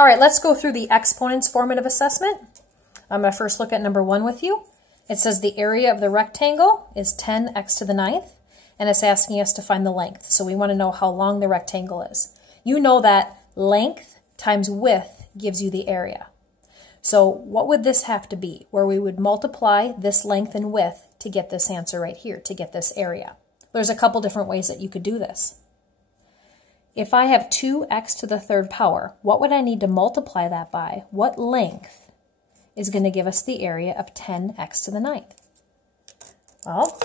All right, let's go through the exponents formative assessment. I'm going to first look at number 1 with you. It says the area of the rectangle is 10x to the 9th, and it's asking us to find the length. So we want to know how long the rectangle is. You know that length times width gives you the area. So what would this have to be? Where we would multiply this length and width to get this answer right here, to get this area. There's a couple different ways that you could do this. If I have 2x to the 3rd power, what would I need to multiply that by? What length is going to give us the area of 10x to the 9th? Well,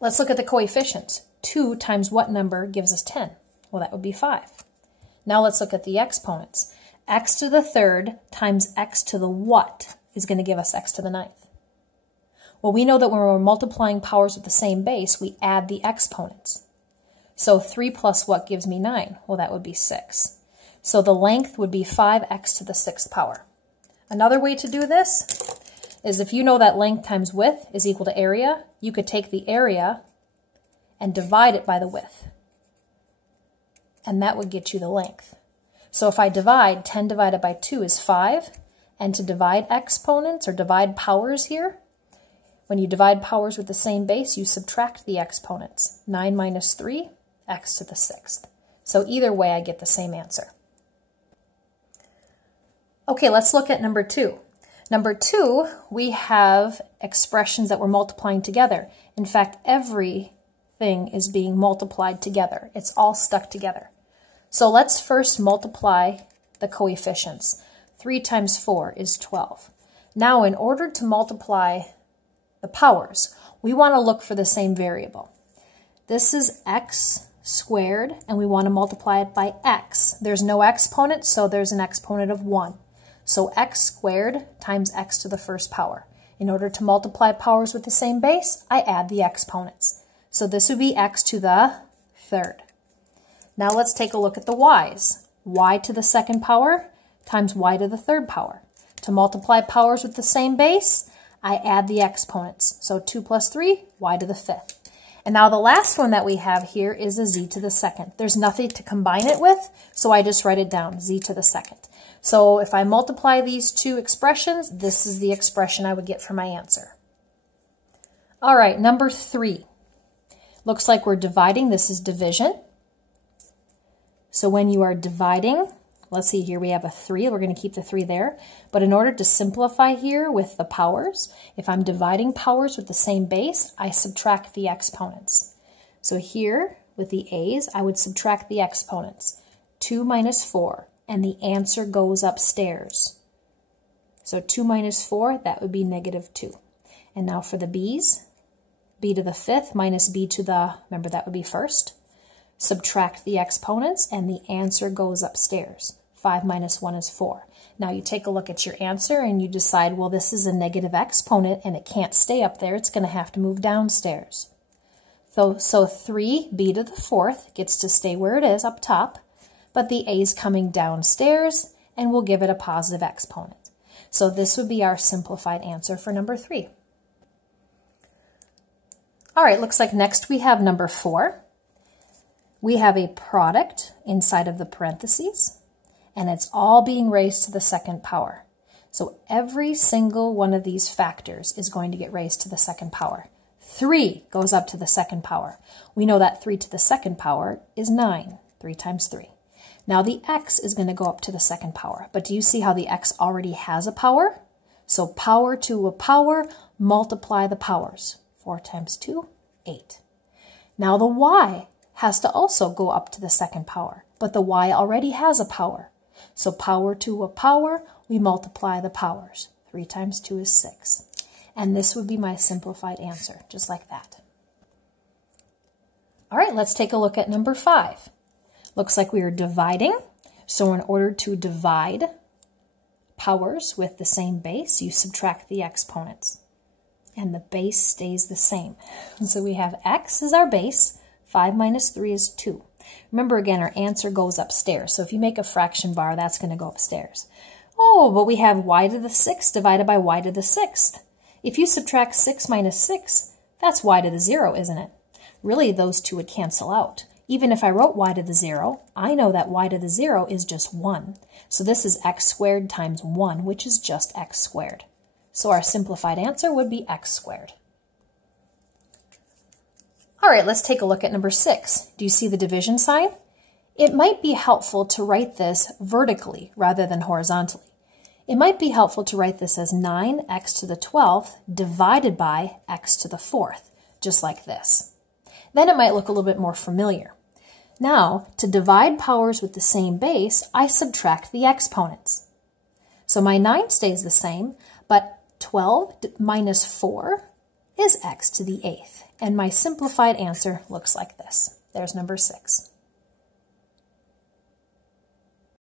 let's look at the coefficients. 2 times what number gives us 10? Well, that would be 5. Now let's look at the exponents. X to the 3rd times x to the what is going to give us x to the 9th? Well, we know that when we're multiplying powers with the same base, we add the exponents. So 3 plus what gives me 9? Well, that would be 6. So the length would be 5x to the 6th power. Another way to do this is if you know that length times width is equal to area, you could take the area and divide it by the width. And that would get you the length. So if I divide, 10 divided by 2 is 5. And to divide exponents or divide powers here, when you divide powers with the same base, you subtract the exponents. 9 minus 3, x to the 6th. So either way, I get the same answer. Okay, let's look at number 2. Number 2, we have expressions that we're multiplying together. In fact, everything is being multiplied together. It's all stuck together. So let's first multiply the coefficients. 3 times 4 is 12. Now, in order to multiply the powers, we want to look for the same variable. This is x squared, and we want to multiply it by x. There's no exponent, so there's an exponent of 1. So x squared times x to the 1st power. In order to multiply powers with the same base, I add the exponents. So this would be x to the 3rd. Now let's take a look at the y's. Y to the 2nd power times y to the 3rd power. To multiply powers with the same base, I add the exponents. So 2 plus 3, y to the 5th. And now the last one that we have here is a z to the 2nd. There's nothing to combine it with, so I just write it down, z to the 2nd. So if I multiply these two expressions, this is the expression I would get for my answer. All right, number 3. Looks like we're dividing. This is division. So when you are dividing, let's see here, we have a 3. We're going to keep the 3 there. But in order to simplify here with the powers, if I'm dividing powers with the same base, I subtract the exponents. So here, with the a's, I would subtract the exponents. 2 minus 4, and the answer goes upstairs. So 2 minus 4, that would be negative 2. And now for the b's, b to the 5th minus b to the, remember that would be 1st. Subtract the exponents, and the answer goes upstairs. 5 minus 1 is 4. Now you take a look at your answer and you decide, well, this is a negative exponent and it can't stay up there. It's going to have to move downstairs. So 3b to the 4th gets to stay where it is up top, but the a is coming downstairs and we'll give it a positive exponent. So this would be our simplified answer for number 3. All right, looks like next we have number 4. We have a product inside of the parentheses, and it's all being raised to the 2nd power. So every single one of these factors is going to get raised to the 2nd power. 3 goes up to the 2nd power. We know that 3 to the 2nd power is 9. 3 times 3. Now the x is going to go up to the 2nd power. But do you see how the x already has a power? So power to a power, multiply the powers. 4 times 2, 8. Now the y has to also go up to the 2nd power, but the y already has a power. So power to a power, we multiply the powers. 3 times 2 is 6. And this would be my simplified answer, just like that. All right, let's take a look at number 5. Looks like we are dividing. So in order to divide powers with the same base, you subtract the exponents. And the base stays the same. So we have x as our base. 5 minus 3 is 2. Remember again, our answer goes upstairs. So if you make a fraction bar, that's going to go upstairs. Oh, but we have y to the 6th divided by y to the 6th. If you subtract 6 minus 6, that's y to the 0, isn't it? Really, those two would cancel out. Even if I wrote y to the 0, I know that y to the 0 is just 1. So this is x squared times 1, which is just x squared. So our simplified answer would be x squared. All right, let's take a look at number 6. Do you see the division sign? It might be helpful to write this vertically rather than horizontally. It might be helpful to write this as 9x to the 12th divided by x to the 4th, just like this. Then it might look a little bit more familiar. Now, to divide powers with the same base, I subtract the exponents. So my 9 stays the same, but 12 minus 4 is x to the 8th. And my simplified answer looks like this. There's number 6.